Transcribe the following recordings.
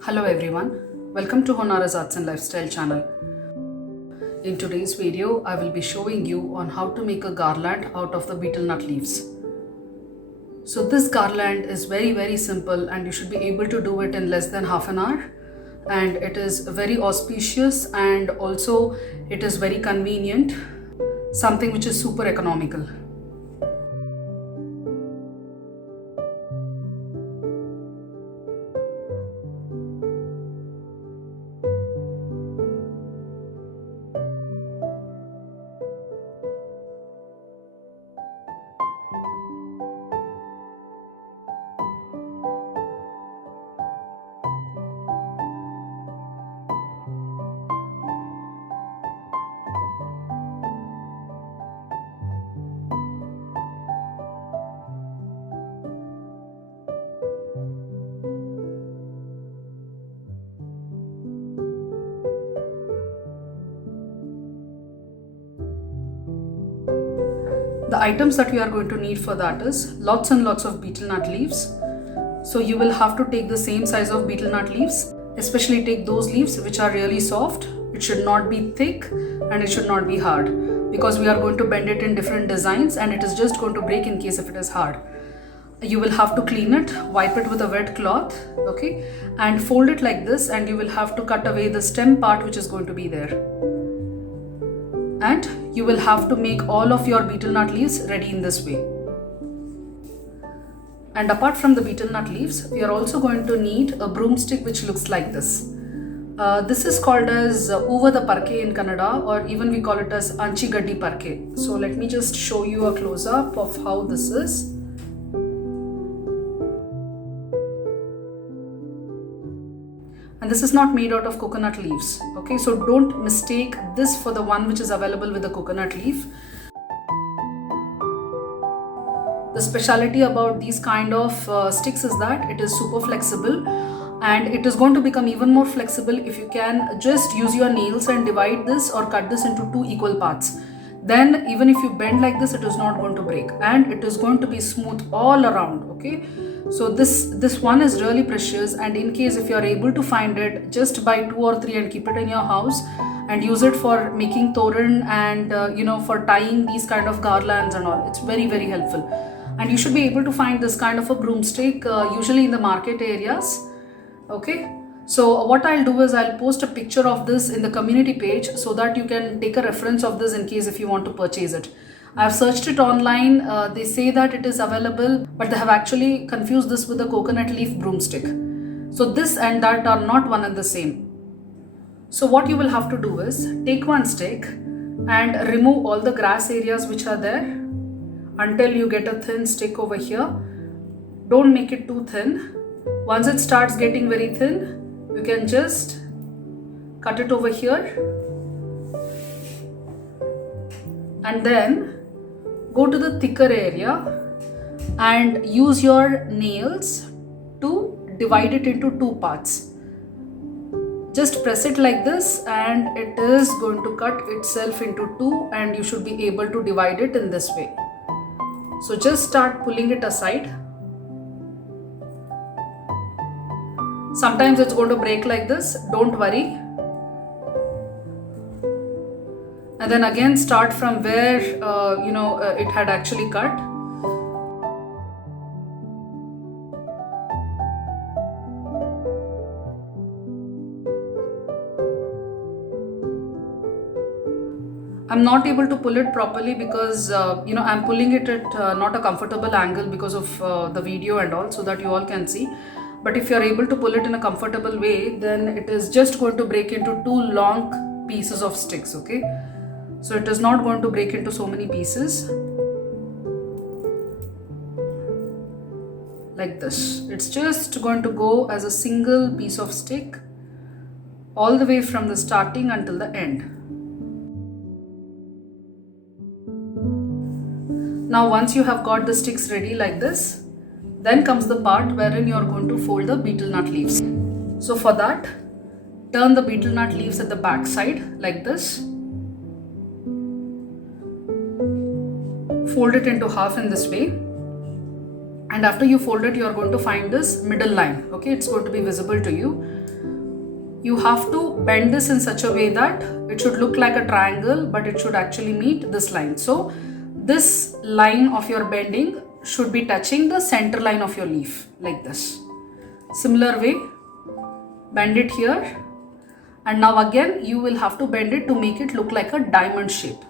Hello everyone, welcome to Honara's Arts and Lifestyle channel. In today's video, I will be showing you on how to make a garland out of the betel nut leaves. So this garland is very simple and you should be able to do it in less than half an hour. And it is very auspicious and also it is very convenient, something which is super economical. The items that we are going to need for that is lots and lots of betel nut leaves. So you will have to take the same size of betel nut leaves, especially take those leaves which are really soft. It should not be thick and it should not be hard because we are going to bend it in different designs and it is just going to break in case if it is hard. You will have to clean it, wipe it with a wet cloth, okay, and fold it like this, and you will have to cut away the stem part which is going to be there. And you will have to make all of your betel nut leaves ready in this way. And apart from the betel nut leaves, we are also going to need a broomstick which looks like this. This is called as Uva the Parke in Kannada, or even we call it as Anchi Gaddi Parke. So let me just show you a close-up of how this is. And this is not made out of coconut leaves, okay, so don't mistake this for the one which is available with the coconut leaf. The speciality about these kind of sticks is that it is super flexible, and it is going to become even more flexible if you can just use your nails and divide this or cut this into two equal parts. Then even if you bend like this, it is not going to break and it is going to be smooth all around, okay. So this one is really precious, and in case if you are able to find it, just buy 2 or 3 and keep it in your house and use it for making toran and for tying these kind of garlands and all. It's very helpful, and you should be able to find this kind of a broomstick usually in the market areas, okay. So what I'll do is I'll post a picture of this in the community page so that you can take a reference of this in case if you want to purchase it. I've searched it online. They say that it is available, but they have actually confused this with a coconut leaf broomstick. So this and that are not one and the same. So what you will have to do is take one stick and remove all the grass areas which are there until you get a thin stick over here. Don't make it too thin. Once it starts getting very thin, you can just cut it over here and then go to the thicker area and use your nails to divide it into two parts. Just press it like this and it is going to cut itself into two, and you should be able to divide it in this way. So just start pulling it aside. Sometimes it's going to break like this, don't worry. And then again start from where it had actually cut. I'm not able to pull it properly because I'm pulling it at not a comfortable angle because of the video and all, so that you all can see. But if you're able to pull it in a comfortable way, then it is just going to break into two long pieces of sticks, okay. So it is not going to break into so many pieces like this. It's just going to go as a single piece of stick all the way from the starting until the end. Now once you have got the sticks ready like this, then comes the part wherein you are going to fold the betel nut leaves. So for that, turn the betel nut leaves at the back side like this. Fold it into half in this way And after you fold it, you are going to find this middle line. Okay, it's going to be visible to you. You have to bend this in such a way that it should look like a triangle, but it should actually meet this line. So this line of your bending should be touching the center line of your leaf, like this. Similar way, bend it here, and now again you will have to bend it to make it look like a diamond shape.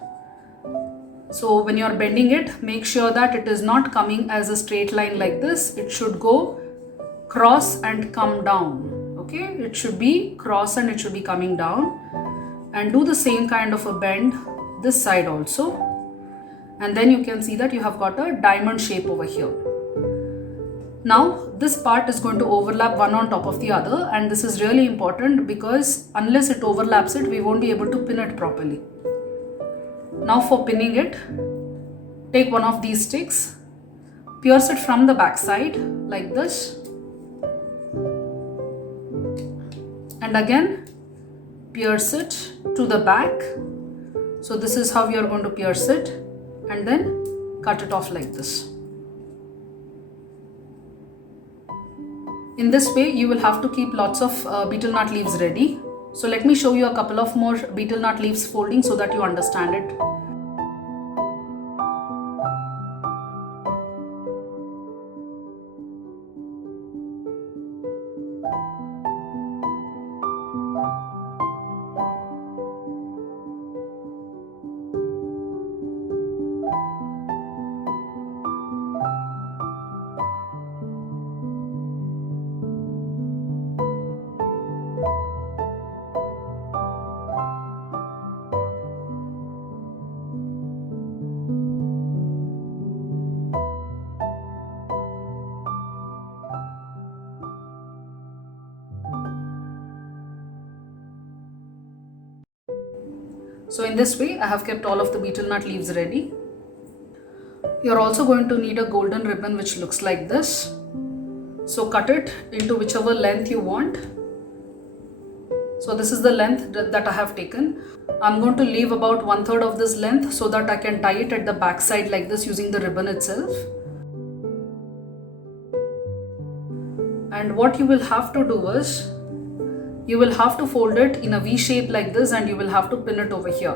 So when you are bending it, make sure that it is not coming as a straight line like this. It should go cross and come down. Okay, it should be cross and it should be coming down. And do the same kind of a bend this side also. And then you can see that you have got a diamond shape over here. Now this part is going to overlap one on top of the other, and this is really important because unless it overlaps it, we won't be able to pin it properly. Now for pinning it, take one of these sticks, pierce it from the back side like this, and again pierce it to the back. So this is how you are going to pierce it, and then cut it off like this. In this way you will have to keep lots of betel nut leaves ready. So let me show you a couple of more betel nut leaves folding so that you understand it. So in this way I have kept all of the betel nut leaves ready. You're also going to need a golden ribbon which looks like this. So cut it into whichever length you want. So this is the length that I have taken. I'm going to leave about 1/3 of this length so that I can tie it at the back side like this using the ribbon itself. And what you will have to do is, you will have to fold it in a V shape like this, and you will have to pin it over here.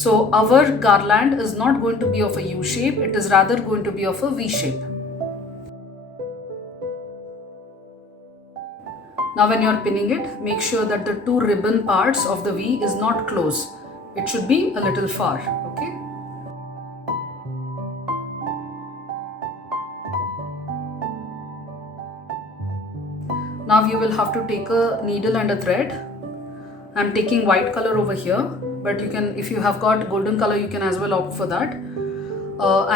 So our garland is not going to be of a U shape, it is rather going to be of a V shape. Now when you are pinning it, make sure that the two ribbon parts of the V is not close. It should be a little far, okay? Now you will have to take a needle and a thread. I'm taking white color over here, but you can, if you have got golden color, you can as well opt for that.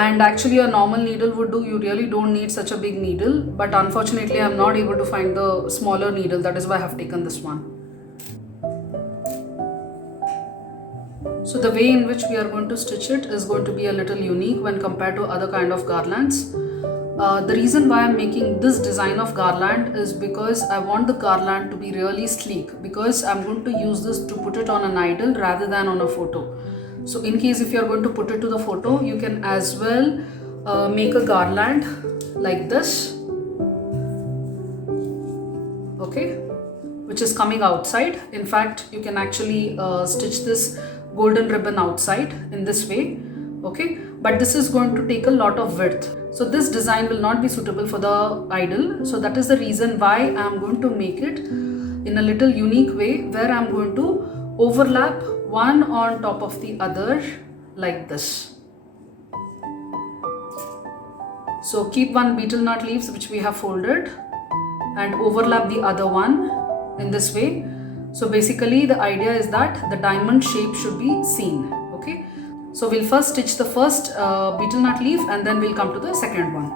And actually a normal needle would do. You really don't need such a big needle, but unfortunately I'm not able to find the smaller needle. That is why I have taken this one. So the way in which we are going to stitch it is going to be a little unique when compared to other kind of garlands. The reason why I'm making this design of garland is because I want the garland to be really sleek, because I'm going to use this to put it on an idol rather than on a photo. So in case if you're going to put it to the photo, you can as well make a garland like this, okay, which is coming outside. In fact, you can actually stitch this golden ribbon outside in this way, okay, but this is going to take a lot of width. So this design will not be suitable for the idol. So that is the reason why I am going to make it in a little unique way, where I am going to overlap one on top of the other like this. So keep one betel nut leaves which we have folded and overlap the other one in this way. So basically the idea is that the diamond shape should be seen, okay. So we'll first stitch the first betel nut leaf, and then we'll come to the second one.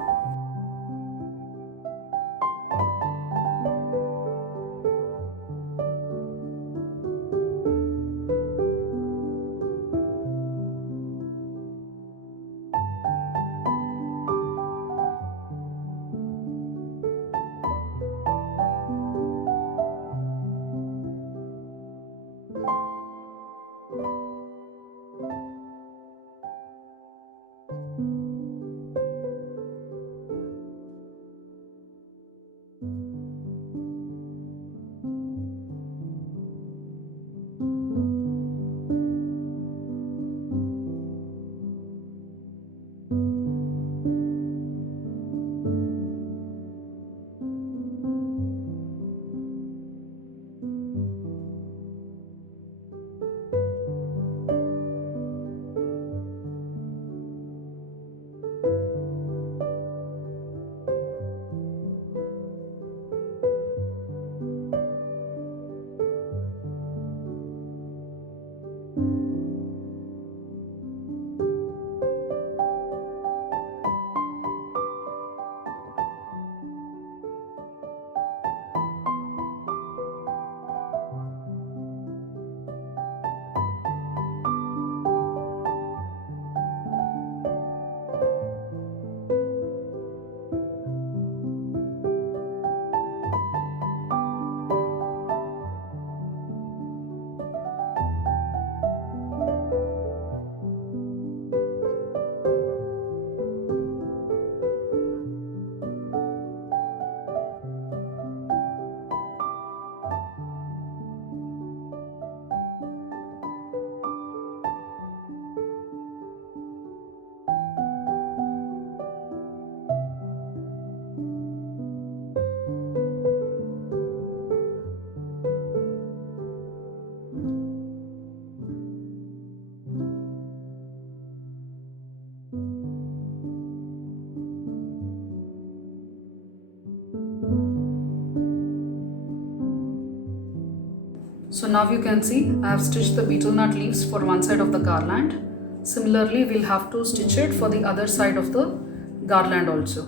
So now you can see I have stitched the betel nut leaves for one side of the garland. Similarly, we'll have to stitch it for the other side of the garland also.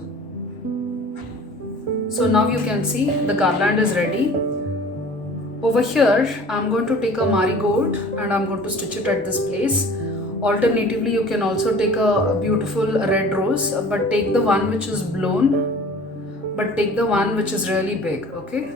So now you can see the garland is ready. Over here, I'm going to take a marigold and I'm going to stitch it at this place. Alternatively, you can also take a beautiful red rose, but take the one which is blown, but take the one which is really big, okay?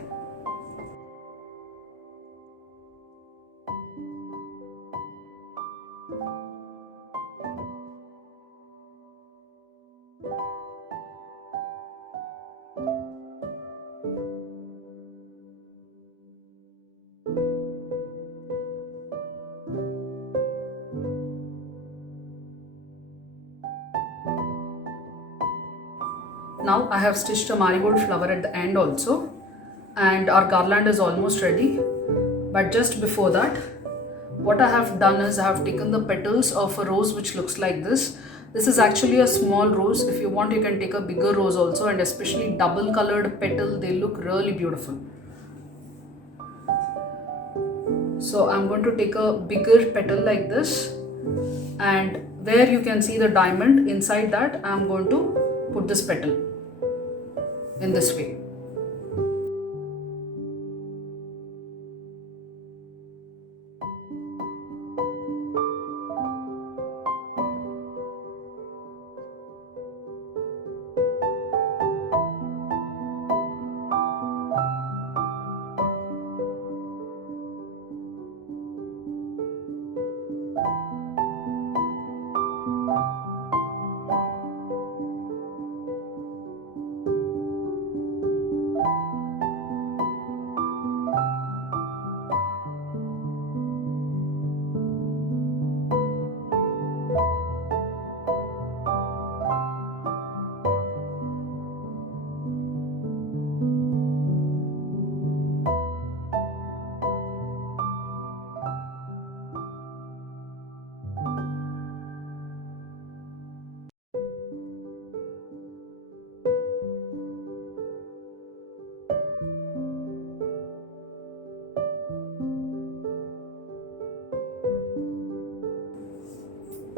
Now I have stitched a marigold flower at the end also, and our garland is almost ready. But just before that, what I have done is I have taken the petals of a rose which looks like this. This is actually a small rose. If you want, you can take a bigger rose also, and especially double colored petal, they look really beautiful. So I'm going to take a bigger petal like this, and where you can see the diamond, inside that I'm going to put this petal in this way.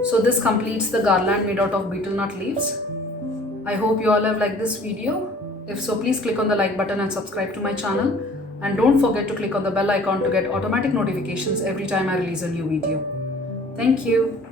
So this completes the garland made out of betel nut leaves. I hope you all have liked this video. If so, please click on the like button and subscribe to my channel. And don't forget to click on the bell icon to get automatic notifications every time I release a new video. Thank you.